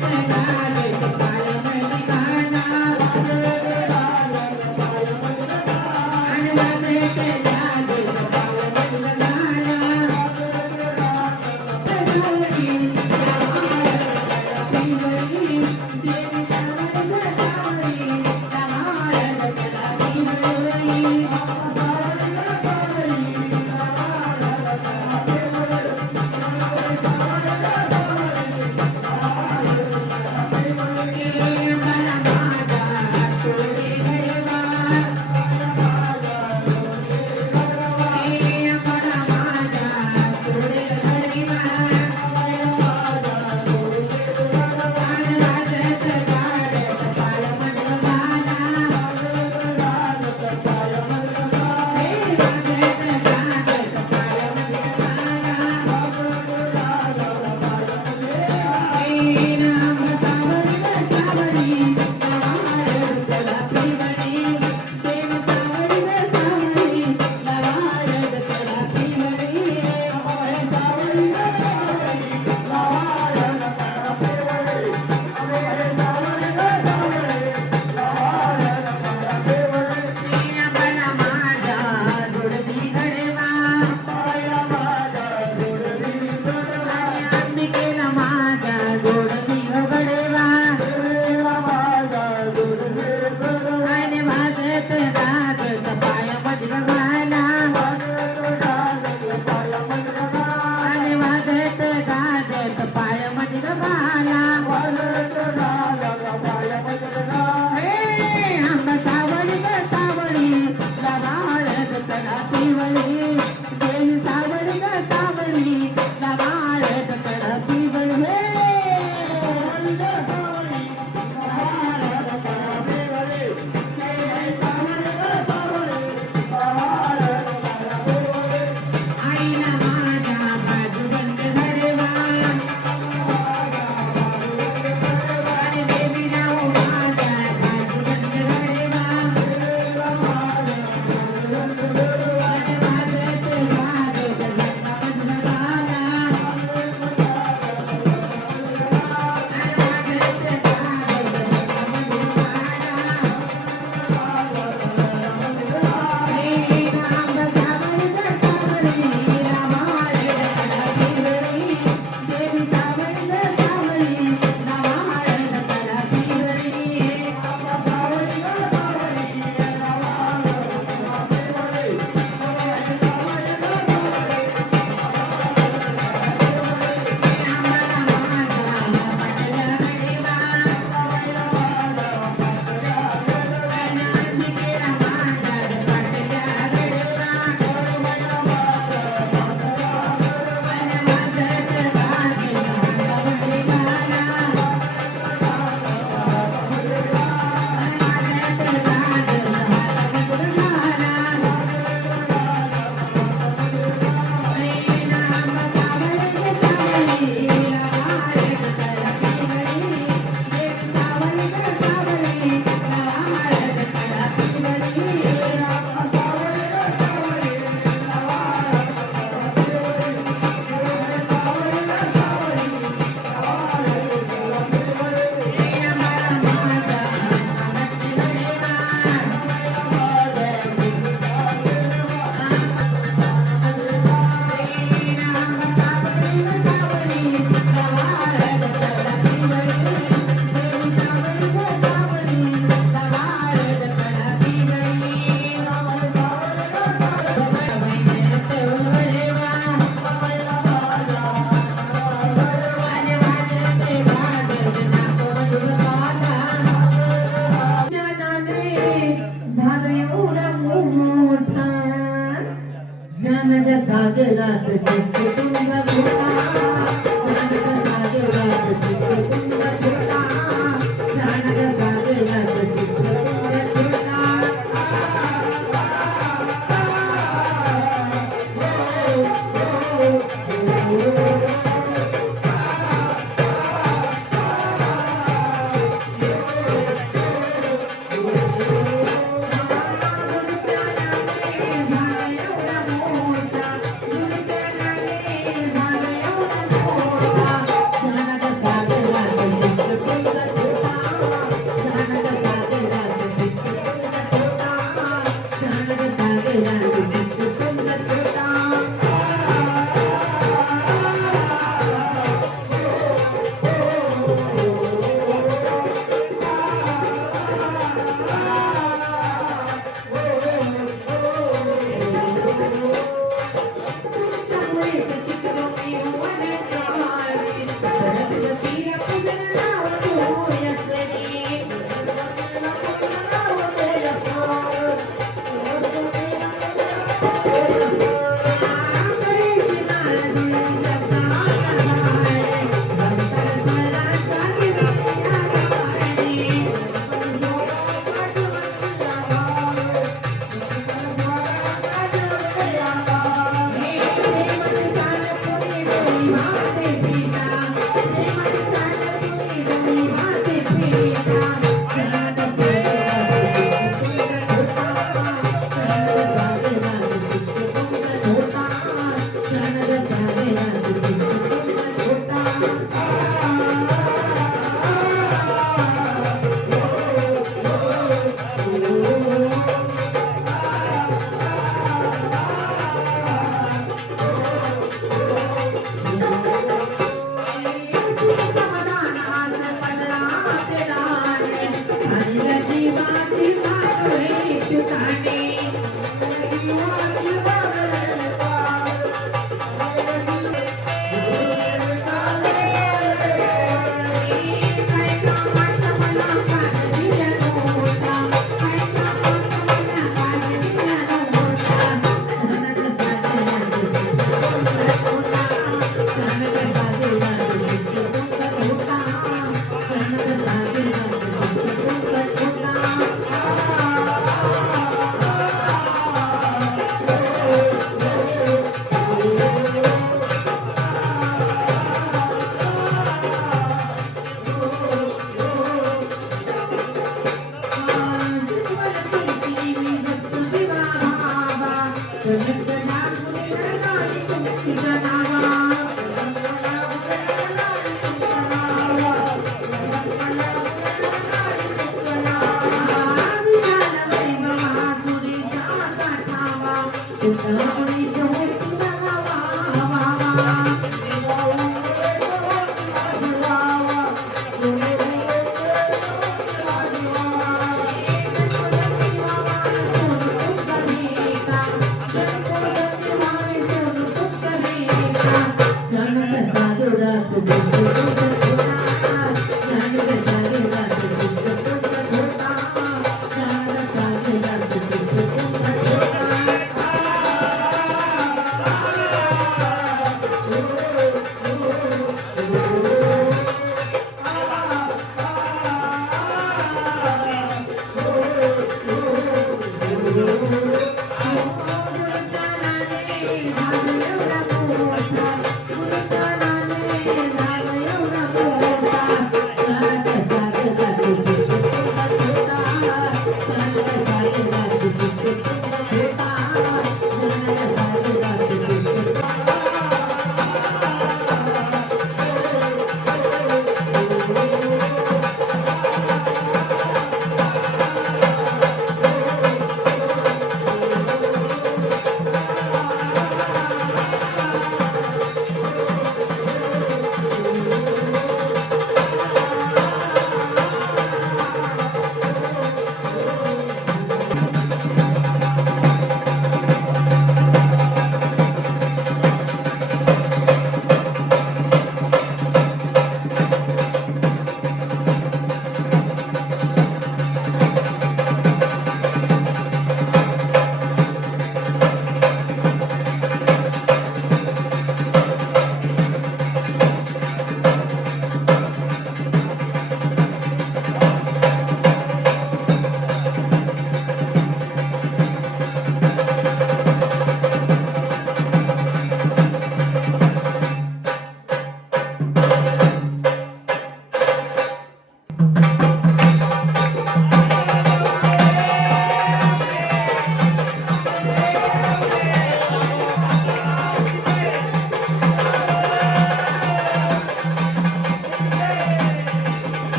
Bye. माझ्या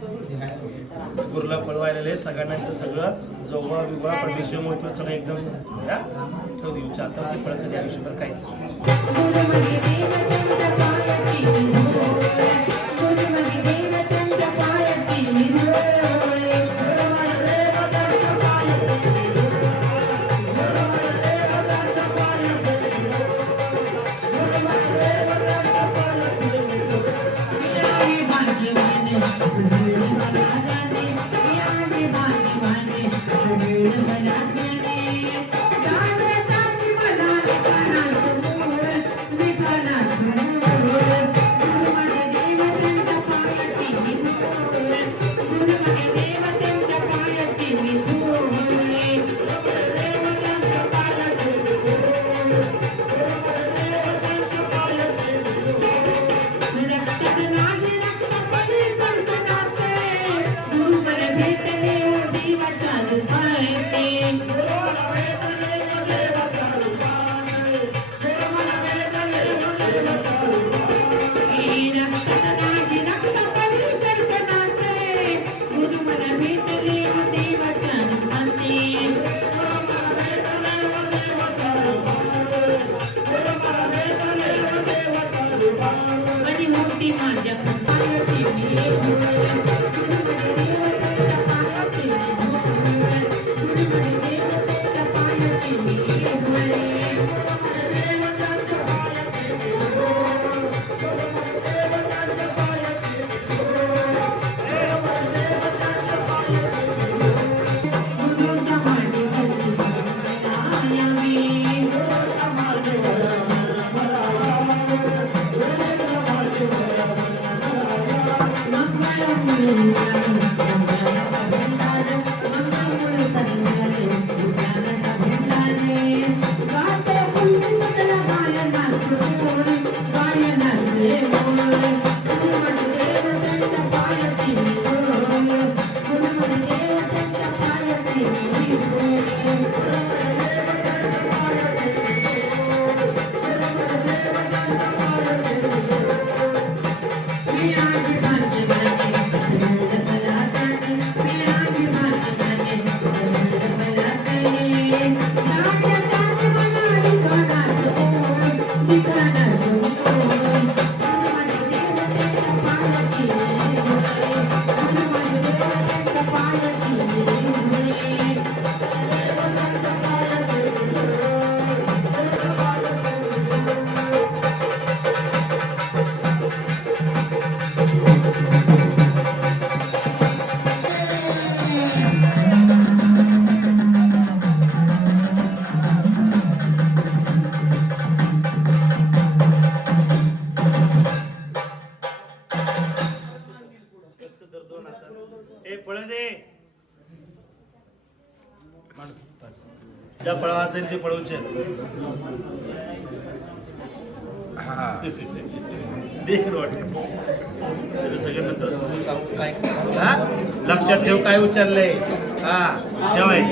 गुरुला पळवायला सगळ्यांना सगळं जवळ विवाह परदेशी मोठं सगळं एकदम सगळं हा? ठेव देऊ आता ते पळत कधी आयुष्यभर काहीच आहे ते पळवचे सगळं नंतर काय हा? लक्षात ठेव काय उचललंय? हा. ठेवाय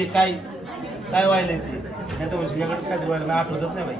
लक्षात घे काय काय व्हायलंय ते नाही तर उशियाकडे काय व्हायला मला आठवतच नाही बाई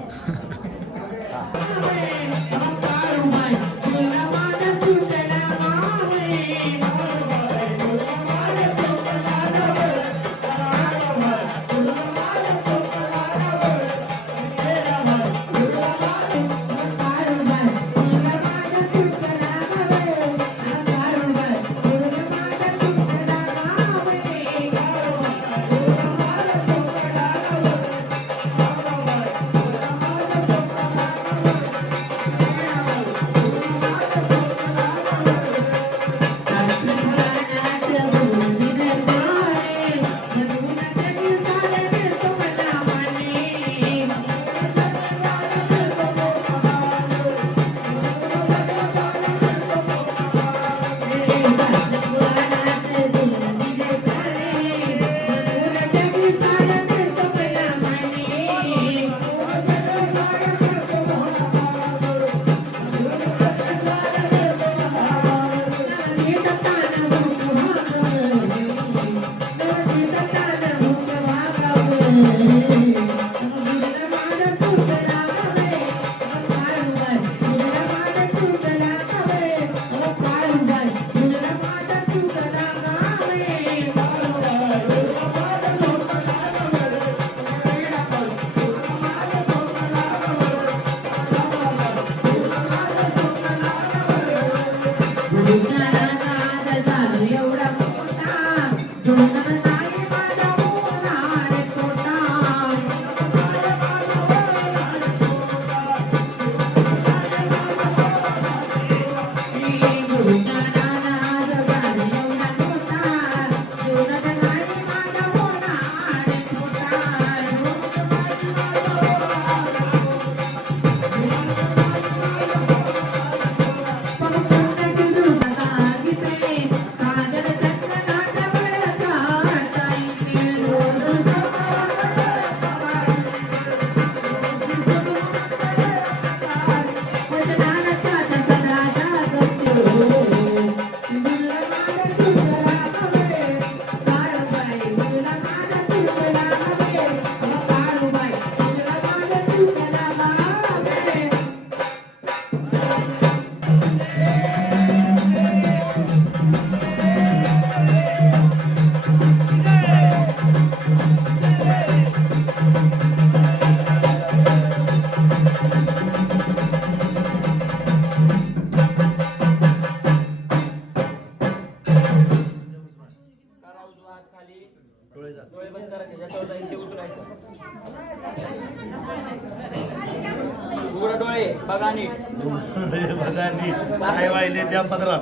त्या पदरात.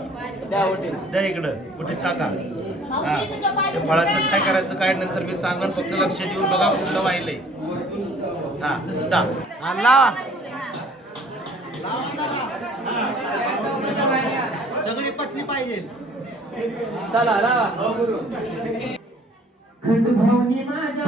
द्या इकडं. कुठे टाका. हा. ते फळाचं काय करायचं काय नंतर मी सांगन फक्त लक्ष देऊन बघा कुठलं वाहिलंय. हा टाक सगळी पटली पाहिजे. चला लावा माझ्या